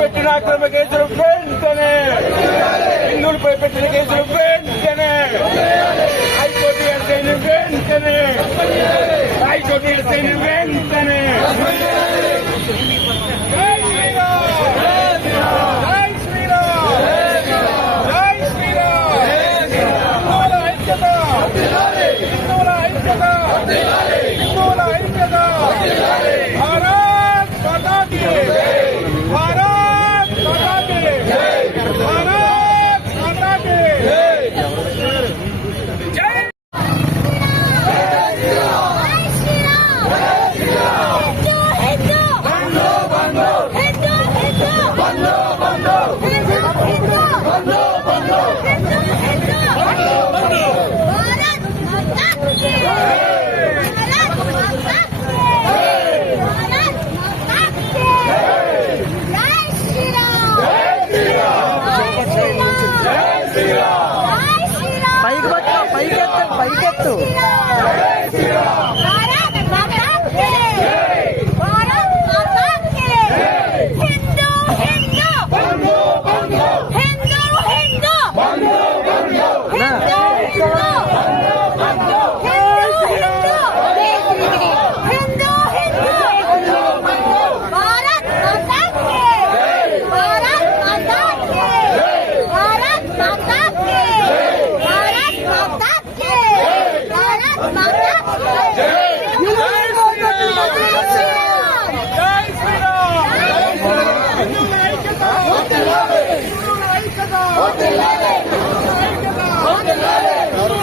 పెట్టిన అక్రమ కేసులు వెంటనే. హిందువులపై పెట్టిన కేసులు వెంటనే. హైకోర్టు ఎస్ఐని వెంటనే. హైకోర్టు ఎస్ఐని వెంటనే. హిందువుల ఐక్యత. హిందువుల ఐక్యత.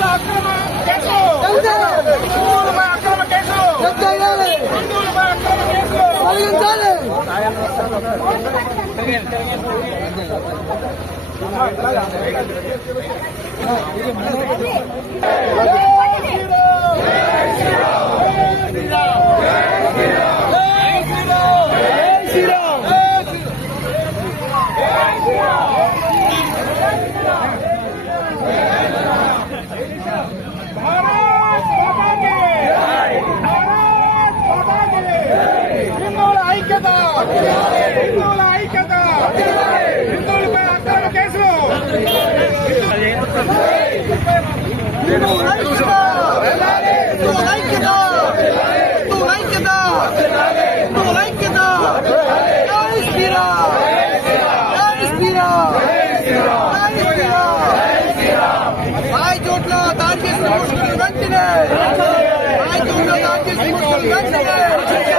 అక్రమ హిందువుల ఐక్యత హిందువులపై అక్రమ కేసులు చోట్ల దాడి చేసిన వెంటనే చోట్ల దాడి చేసిన వెంటనే.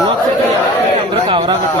ಲೋಕಸಭೆ ಅಂದ್ರೆ ಅವರಾಗುತ್ತೆ